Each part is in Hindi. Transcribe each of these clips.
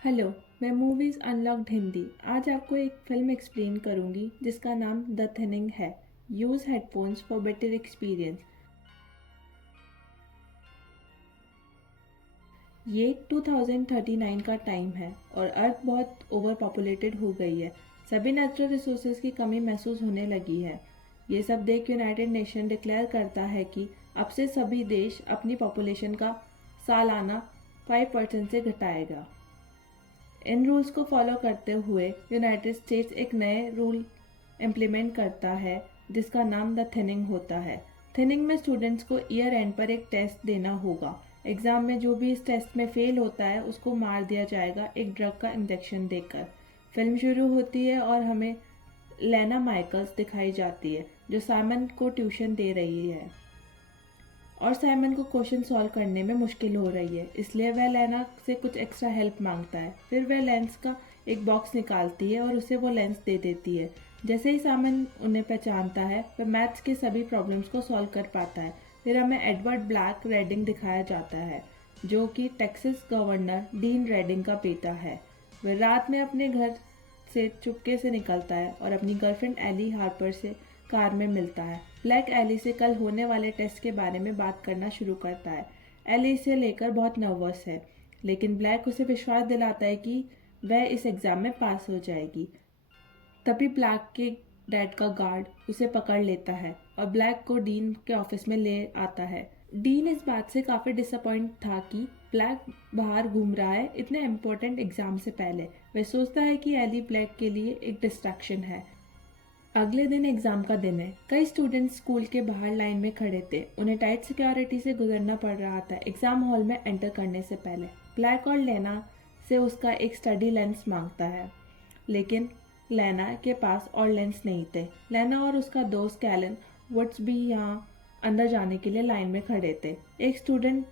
हेलो। मैं मूवीज़ अनलॉक्ड हिंदी आज आपको एक फ़िल्म एक्सप्लेन करूंगी जिसका नाम द थिनिंग है। Use headphones for better experience. ये 2039 का टाइम है और अर्थ बहुत ओवर पॉपुलेटेड हो गई है। सभी नेचुरल रिसोर्सेज की कमी महसूस होने लगी है। ये सब देख यूनाइटेड नेशन डिक्लेयर करता है कि अब से सभी देश अपनी पॉपुलेशन का सालाना 5% से घटाएगा। इन रूल्स को फॉलो करते हुए यूनाइटेड स्टेट्स एक नए रूल इम्प्लीमेंट करता है जिसका नाम द थिनिंग होता है। थिनिंग में स्टूडेंट्स को ईयर एंड पर एक टेस्ट देना होगा। एग्जाम में जो भी इस टेस्ट में फेल होता है उसको मार दिया जाएगा एक ड्रग का इंजेक्शन देकर। फिल्म शुरू होती है और हमें लेना माइकल्स दिखाई जाती है जो साइमन को ट्यूशन दे रही है और साइमन को क्वेश्चन सॉल्व करने में मुश्किल हो रही है, इसलिए वह लेना से कुछ एक्स्ट्रा हेल्प मांगता है। फिर वह लेंस का एक बॉक्स निकालती है और उसे वो लेंस दे देती है। जैसे ही साइमन उन्हें पहचानता है वह मैथ्स के सभी प्रॉब्लम्स को सॉल्व कर पाता है। फिर हमें एडवर्ड ब्लैक रेडिंग दिखाया जाता है जो कि टेक्सास गवर्नर डीन रेडिंग का बेटा है। वह रात में अपने घर से चुपके से निकलता है और अपनी गर्लफ्रेंड एली हार्पर से कार में मिलता है। ब्लैक एली से कल होने वाले टेस्ट के बारे में बात करना शुरू करता है। एली इसे लेकर बहुत नर्वस है, लेकिन ब्लैक उसे विश्वास दिलाता है कि वह इस एग्ज़ाम में पास हो जाएगी। तभी ब्लैक के डैड का गार्ड उसे पकड़ लेता है और ब्लैक को डीन के ऑफिस में ले आता है। डीन इस बात से काफ़ी डिसअपॉइंट था कि ब्लैक बाहर घूम रहा है इतने इम्पोर्टेंट एग्जाम से पहले। वह सोचता है कि एली ब्लैक के लिए एक डिस्ट्रैक्शन है। अगले दिन एग्जाम का दिन है। कई स्टूडेंट्स स्कूल के बाहर लाइन में खड़े थे। उन्हें टाइट सिक्योरिटी से गुजरना पड़ रहा था एग्जाम हॉल में एंटर करने से पहले। ब्लैक और लेना से उसका एक स्टडी लेंस मांगता है, लेकिन लेना के पास और लेंस नहीं थे। लेना और उसका दोस्त कैलन वुड्स भी यहाँ अंदर जाने के लिए लाइन में खड़े थे। एक स्टूडेंट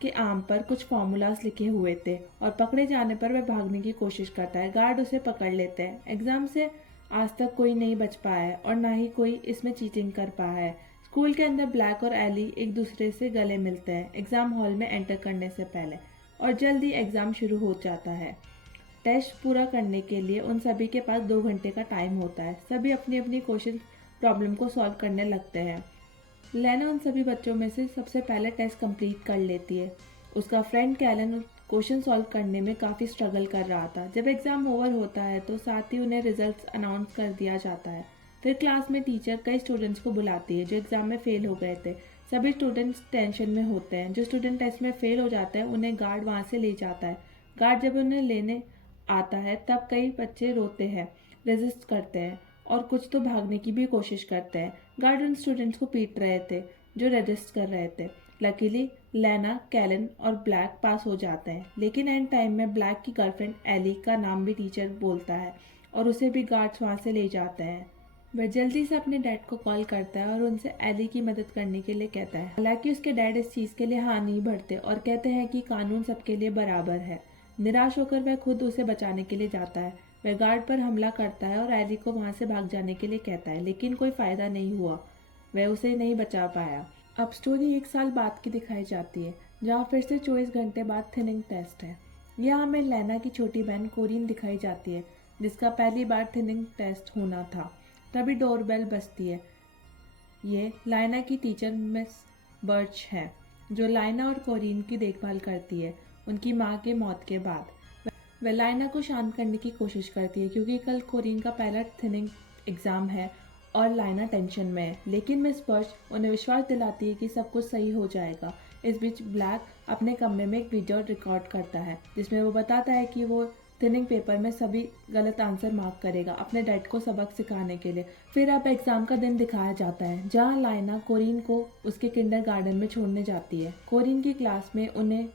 के आर्म पर कुछ फॉर्मूलाज लिखे हुए थे और पकड़े जाने पर वह भागने की कोशिश करता है। गार्ड उसे पकड़ लेते हैं। एग्जाम से आज तक कोई नहीं बच पाया है और ना ही कोई इसमें चीटिंग कर पाया है। स्कूल के अंदर ब्लैक और एली एक दूसरे से गले मिलते हैं एग्जाम हॉल में एंटर करने से पहले और जल्द ही एग्जाम शुरू हो जाता है। टेस्ट पूरा करने के लिए उन सभी के पास 2 घंटे का टाइम होता है। सभी अपनी अपनी क्वेश्चन प्रॉब्लम को सॉल्व करने लगते हैं। लेना उन सभी बच्चों में से सबसे पहले टेस्ट कंप्लीट कर लेती है। उसका फ्रेंड कैलन क्वेश्चन सॉल्व करने में काफ़ी स्ट्रगल कर रहा था। जब एग्ज़ाम ओवर होता है तो साथ ही उन्हें रिजल्ट्स अनाउंस कर दिया जाता है। फिर क्लास में टीचर कई स्टूडेंट्स को बुलाती है जो एग्ज़ाम में फ़ेल हो गए थे। सभी स्टूडेंट्स टेंशन में होते हैं। जो स्टूडेंट टेस्ट में फ़ेल हो जाते हैं उन्हें गार्ड वहाँ से ले जाता है। गार्ड जब उन्हें लेने आता है तब कई बच्चे रोते हैं, रेजिस्ट करते हैं और कुछ तो भागने की भी कोशिश करते हैं। गार्ड उन स्टूडेंट्स को पीट रहे थे जो रेजिस्ट कर रहे थे। लकीली लेना, कैलन और ब्लैक पास हो जाते हैं, लेकिन एंड टाइम में ब्लैक की गर्लफ्रेंड एली का नाम भी टीचर बोलता है और उसे भी गार्ड्स वहाँ से ले जाते हैं। वह जल्दी से अपने डैड को कॉल करता है और उनसे एली की मदद करने के लिए कहता है। हालांकि उसके डैड इस चीज़ के लिए हाँ नहीं भरते और कहते हैं कि कानून सबके लिए बराबर है। निराश होकर वह खुद उसे बचाने के लिए जाता है। वह गार्ड पर हमला करता है और एली को वहाँ से भाग जाने के लिए कहता है, लेकिन कोई फ़ायदा नहीं हुआ। वह उसे नहीं बचा पाया। अब स्टोरी 1 साल बाद की दिखाई जाती है जहाँ फिर से 24 घंटे बाद थिनिंग टेस्ट है। यहाँ हमें लेना की छोटी बहन कोरिन दिखाई जाती है जिसका पहली बार थिनिंग टेस्ट होना था। तभी डोरबेल बजती है। ये लाइना की टीचर मिस बर्च है जो लाइना और कोरिन की देखभाल करती है उनकी माँ के मौत के बाद। वह लाइना को शांत करने की कोशिश करती है क्योंकि कल कोरिन का पहला थिनिंग एग्ज़ाम है और लाइना टेंशन में है, लेकिन मिस बर्च उन्हें विश्वास दिलाती है कि सब कुछ सही हो जाएगा। इस बीच ब्लैक अपने कमरे में एक वीडियो रिकॉर्ड करता है जिसमें वो बताता है कि वो थिनिंग पेपर में सभी गलत आंसर मार्क करेगा अपने डैड को सबक सिखाने के लिए। फिर अब एग्जाम का दिन दिखाया जाता है जहाँ लाइना कोरिन को उसके किंडरगार्टन में छोड़ने जाती है। कोरिन की क्लास में उन्हें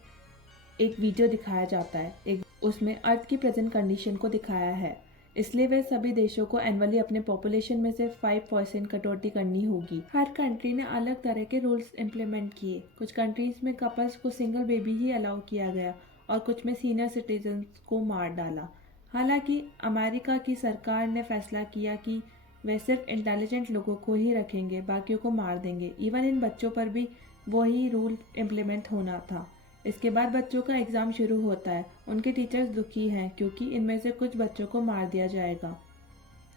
एक वीडियो दिखाया जाता है, उसमें अर्थ की प्रेजेंट कंडीशन को दिखाया है, इसलिए वे सभी देशों को एनुअली अपने पॉपुलेशन में से 5% कटौती करनी होगी। हर कंट्री ने अलग तरह के रूल्स इम्प्लीमेंट किए। कुछ कंट्रीज में कपल्स को सिंगल बेबी ही अलाउ किया गया और कुछ में सीनियर सिटीजन्स को मार डाला। हालांकि अमेरिका की सरकार ने फैसला किया कि वे सिर्फ इंटेलिजेंट लोगों को ही रखेंगे, बाकियों को मार देंगे। इवन इन बच्चों पर भी वही रूल इम्प्लीमेंट होना था। इसके बाद बच्चों का एग्ज़ाम शुरू होता है। उनके टीचर्स दुखी हैं क्योंकि इनमें से कुछ बच्चों को मार दिया जाएगा।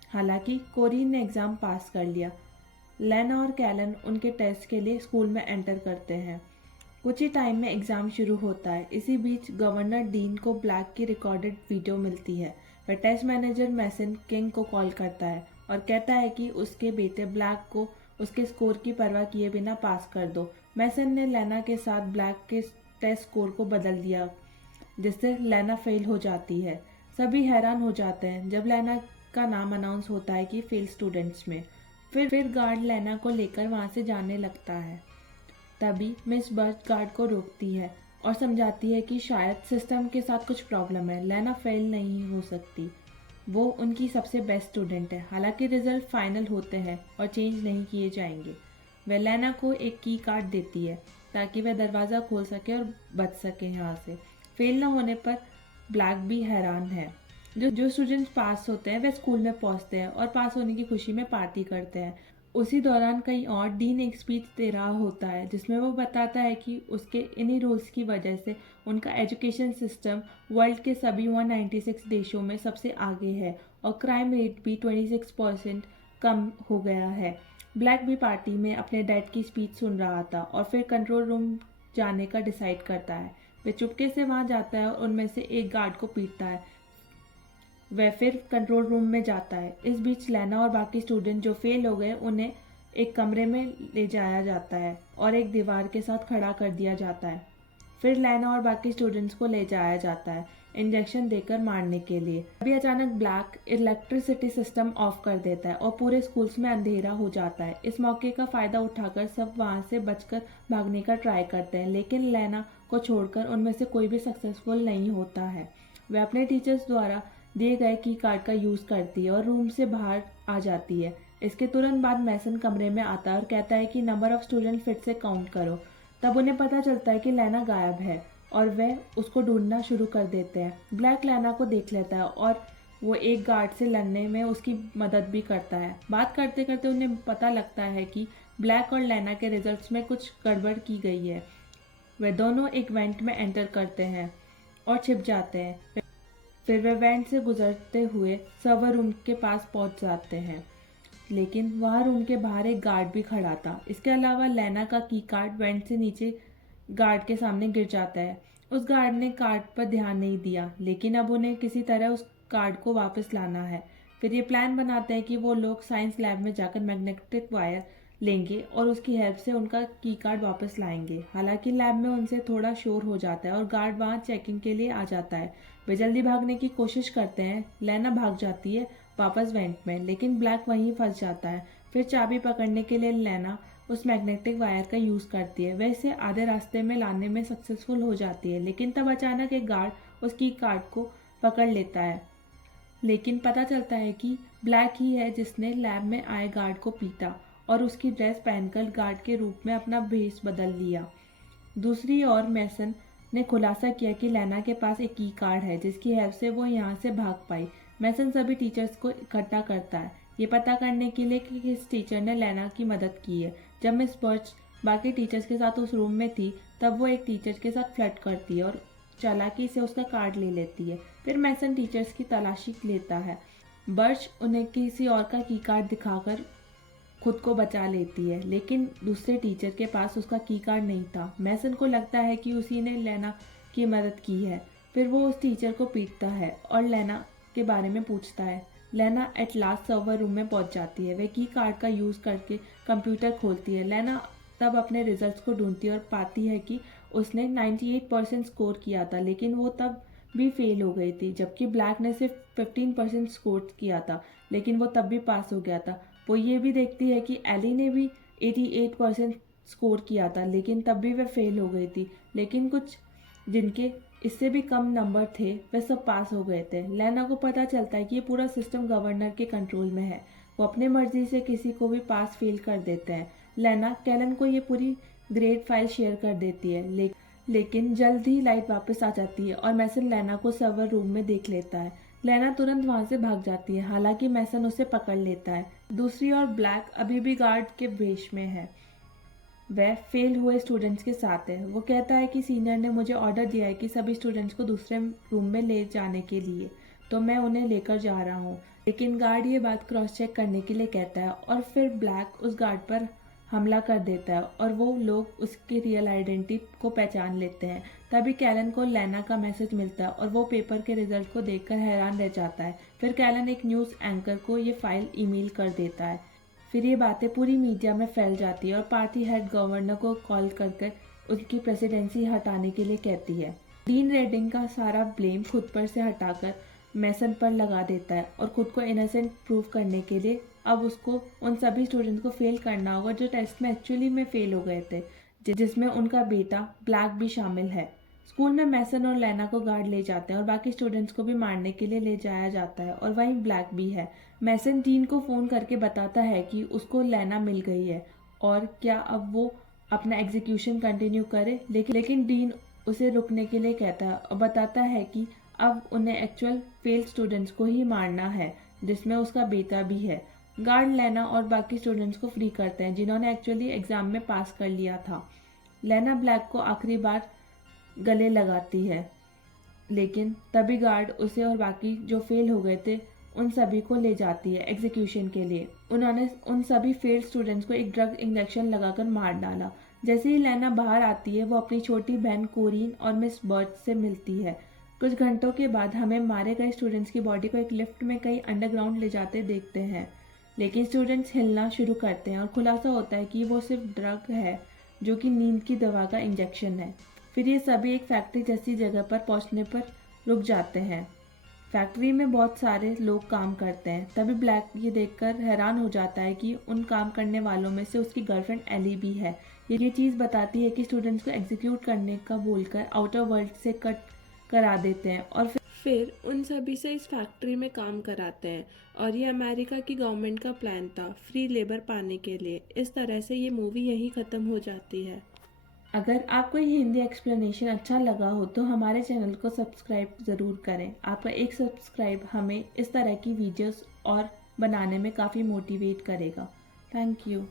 हालांकि कोरिन ने एग्ज़ाम पास कर लिया। लेना और कैलन उनके टेस्ट के लिए स्कूल में एंटर करते हैं। कुछ ही टाइम में एग्ज़ाम शुरू होता है। इसी बीच गवर्नर डीन को ब्लैक की रिकॉर्डेड वीडियो मिलती है। वह टेस्ट मैनेजर मैसन किंग को कॉल करता है और कहता है कि उसके बेटे ब्लैक को उसके स्कोर की परवाह किए बिना पास कर दो। मैसन ने लेना के साथ ब्लैक के टेस्ट स्कोर को बदल दिया, जिससे लेना फेल हो जाती है। सभी हैरान हो जाते हैं जब लेना का नाम अनाउंस होता है कि फेल स्टूडेंट्स में। फिर गार्ड लेना को लेकर वहाँ से जाने लगता है। तभी मिस बर्च गार्ड को रोकती है और समझाती है कि शायद सिस्टम के साथ कुछ प्रॉब्लम है, लेना फेल नहीं हो सकती। वो उनकी सबसे बेस्ट स्टूडेंट है। हालांकि रिजल्ट फाइनल होते हैं और चेंज नहीं किए जाएंगे। वह लेना को एक की कार्ड देती है ताकि वह दरवाज़ा खोल सके और बच सके यहाँ से। फेल न होने पर ब्लैक भी हैरान है। जो स्टूडेंट्स पास होते हैं वह स्कूल में पहुँचते हैं और पास होने की खुशी में पार्टी करते हैं। उसी दौरान कहीं और डीन एक स्पीच दे रहा होता है जिसमें वो बताता है कि उसके इन्हीं रूल्स की वजह से उनका एजुकेशन सिस्टम वर्ल्ड के सभी 196 देशों में सबसे आगे है और क्राइम रेट भी 26% कम हो गया है। ब्लैक भी पार्टी में अपने डैड की स्पीच सुन रहा था और फिर कंट्रोल रूम जाने का डिसाइड करता है। वह चुपके से वहाँ जाता है और उनमें से एक गार्ड को पीटता है। वह फिर कंट्रोल रूम में जाता है। इस बीच लेना और बाकी स्टूडेंट जो फेल हो गए उन्हें एक कमरे में ले जाया जाता है और एक दीवार के साथ खड़ा कर दिया जाता है। फिर लेना और बाकी स्टूडेंट्स को ले जाया जाता है इंजेक्शन देकर मारने के लिए। अभी अचानक ब्लैक इलेक्ट्रिसिटी सिस्टम ऑफ कर देता है और पूरे स्कूल्स में अंधेरा हो जाता है। इस मौके का फ़ायदा उठाकर सब वहाँ से बचकर भागने का ट्राई करते हैं, लेकिन लेना को छोड़कर उनमें से कोई भी सक्सेसफुल नहीं होता है। वह अपने टीचर्स द्वारा दिए गए की कार्ड का यूज़ करती है और रूम से बाहर आ जाती है। इसके तुरंत बाद मैसन कमरे में आता है और कहता है कि नंबर ऑफ स्टूडेंट फिर से काउंट करो। तब उन्हें पता चलता है कि लेना गायब है और वह उसको ढूंढना शुरू कर देते हैं। ब्लैक लेना को देख लेता है और वो एक गार्ड से लड़ने में उसकी मदद भी करता है। बात करते करते उन्हें पता लगता है कि ब्लैक और लेना के रिजल्ट्स में कुछ गड़बड़ की गई है। वे दोनों एक वेंट में एंटर करते हैं और छिप जाते हैं। फिर वे वेंट से गुजरते हुए सर्वर रूम के पास पहुंच जाते हैं, लेकिन वहाँ रूम के बाहर एक गार्ड भी खड़ा था। इसके अलावा लेना का की कार्ड वेंट से नीचे गार्ड के सामने गिर जाता है। उस गार्ड ने कार्ड पर ध्यान नहीं दिया, लेकिन अब उन्हें किसी तरह उस कार्ड को वापस लाना है। फिर ये प्लान बनाते हैं कि वो लोग साइंस लैब में जाकर मैग्नेटिक वायर लेंगे और उसकी हेल्प से उनका की कार्ड वापस लाएंगे। हालांकि लैब में उनसे थोड़ा शोर हो जाता है और गार्ड वहाँ चेकिंग के लिए आ जाता है। वे जल्दी भागने की कोशिश करते हैं। लेना भाग जाती है वापस वेंट में, लेकिन ब्लैक वहीं फंस जाता है। फिर चाबी पकड़ने के लिए लेना उस मैग्नेटिक वायर का यूज़ करती है। वह इसे आधे रास्ते में लाने में सक्सेसफुल हो जाती है, लेकिन तब अचानक एक गार्ड उसकी कार्ड को पकड़ लेता है। लेकिन पता चलता है कि ब्लैक ही है जिसने लैब में आए गार्ड को पीटा और उसकी ड्रेस पहनकर गार्ड के रूप में अपना भेष बदल लिया। दूसरी ओर मैसन ने खुलासा किया कि लेना के पास एक की कार्ड है जिसकी हेल्प से वो यहाँ से भाग पाई। मैसन सभी टीचर्स को इकट्ठा करता है ये पता करने के लिए कि किस टीचर ने लेना की मदद की है। जब मिस बर्च बाकी टीचर्स के साथ उस रूम में थी तब वो एक टीचर के साथ फ्लर्ट करती है और चालाकी से उसका कार्ड ले लेती है। फिर मैसन टीचर्स की तलाशी लेता है। बर्च उन्हें किसी और का की कार्ड दिखाकर खुद को बचा लेती है, लेकिन दूसरे टीचर के पास उसका की कार्ड नहीं था। मैसन को लगता है कि उसी ने लेना की मदद की है। फिर वो उस टीचर को पीटता है और लेना के बारे में पूछता है। लेना एट लास्ट सर्वर रूम में पहुंच जाती है। वह की कार्ड का यूज़ करके कंप्यूटर खोलती है। लेना तब अपने रिजल्ट्स को ढूंढती है और पाती है कि उसने 98% स्कोर किया था, लेकिन वो तब भी फेल हो गई थी, जबकि ब्लैक ने सिर्फ 15% स्कोर किया था, लेकिन वो तब भी पास हो गया था। वो ये भी देखती है कि एली ने भी 88% स्कोर किया था, लेकिन तब भी वह फेल हो गई थी, लेकिन कुछ जिनके इससे भी कम नंबर थे वह सब पास हो गए थे। लेना को पता चलता है कि ये पूरा सिस्टम गवर्नर के कंट्रोल में है। वो अपने मर्जी से किसी को भी पास फेल कर देते हैं। लेना कैलन को ये पूरी ग्रेड फाइल शेयर कर देती है, लेकिन जल्द ही लाइट वापस आ जाती है और मैसन लेना को सर्वर रूम में देख लेता है। लेना तुरंत वहां से भाग जाती है, हालांकि मैसन उसे पकड़ लेता है। दूसरी ओर ब्लैक अभी भी गार्ड के वेश में है। वह फेल हुए स्टूडेंट्स के साथ है। वो कहता है कि सीनियर ने मुझे ऑर्डर दिया है कि सभी स्टूडेंट्स को दूसरे रूम में ले जाने के लिए, तो मैं उन्हें लेकर जा रहा हूँ। लेकिन गार्ड ये बात क्रॉस चेक करने के लिए कहता है और फिर ब्लैक उस गार्ड पर हमला कर देता है और वो लोग उसकी रियल आइडेंटिटी को पहचान लेते हैं। तभी कैलन को लेना का मैसेज मिलता है और वो पेपर के रिजल्ट को देखकर हैरान रह जाता है। फिर कैलन एक न्यूज़ एंकर को ये फाइल ईमेल कर देता है। फिर ये बातें पूरी मीडिया में फैल जाती है और पार्टी हेड गवर्नर को कॉल कर उनकी प्रेसिडेंसी हटाने के लिए कहती है। डीन रेडिंग का सारा ब्लेम खुद पर से हटाकर मैसन पर लगा देता है और खुद को इनोसेंट प्रूव करने के लिए अब उसको उन सभी स्टूडेंट्स को फेल करना होगा जो टेस्ट में एक्चुअली में फेल हो गए थे, जिसमें उनका बेटा ब्लैक भी शामिल है। स्कूल में मैसन और लेना को गार्ड ले जाते हैं और बाकी स्टूडेंट्स को भी मारने के लिए ले जाया जाता है और वहीं ब्लैक भी है। मैसन डीन को फ़ोन करके बताता है कि उसको लेना मिल गई है और क्या अब वो अपना एग्जीक्यूशन कंटिन्यू करे, लेकिन डीन उसे रुकने के लिए कहता है और बताता है कि अब उन्हें एक्चुअल फेल स्टूडेंट्स को ही मारना है, जिसमें उसका बेटा भी है। गार्ड लेना और बाकी स्टूडेंट्स को फ्री करते हैं जिन्होंने एक्चुअली एग्ज़ाम में पास कर लिया था। लेना ब्लैक को आखिरी बार गले लगाती है, लेकिन तभी गार्ड उसे और बाकी जो फेल हो गए थे उन सभी को ले जाती है एग्जीक्यूशन के लिए। उन्होंने उन सभी फेल स्टूडेंट्स को एक ड्रग इंजेक्शन लगाकर मार डाला। जैसे ही लेना बाहर आती है वो अपनी छोटी बहन कोरीन और मिस बर्ट से मिलती है। कुछ घंटों के बाद हमें मारे गए स्टूडेंट्स की बॉडी को एक लिफ्ट में कहीं अंडरग्राउंड ले जाते देखते हैं, लेकिन स्टूडेंट्स हिलना शुरू करते हैं और खुलासा होता है कि वो सिर्फ ड्रग है जो कि नींद की दवा का इंजेक्शन है। फिर ये सभी एक फैक्ट्री जैसी जगह पर पहुंचने पर रुक जाते हैं। फैक्ट्री में बहुत सारे लोग काम करते हैं। तभी ब्लैक ये देखकर हैरान हो जाता है कि उन काम करने वालों में से उसकी गर्लफ्रेंड एली भी है। ये चीज़ बताती है कि स्टूडेंट्स को एग्जीक्यूट करने का बोलकर आउटर वर्ल्ड से कट करा देते हैं और फिर उन सभी से इस फैक्ट्री में काम कराते हैं। और ये अमेरिका की गवर्नमेंट का प्लान था फ्री लेबर पाने के लिए। इस तरह से ये मूवी यहीं ख़त्म हो जाती है। अगर आपको ये हिंदी एक्सप्लेनेशन अच्छा लगा हो तो हमारे चैनल को सब्सक्राइब ज़रूर करें। आपका एक सब्सक्राइब हमें इस तरह की वीडियोस और बनाने में काफ़ी मोटिवेट करेगा। Thank you.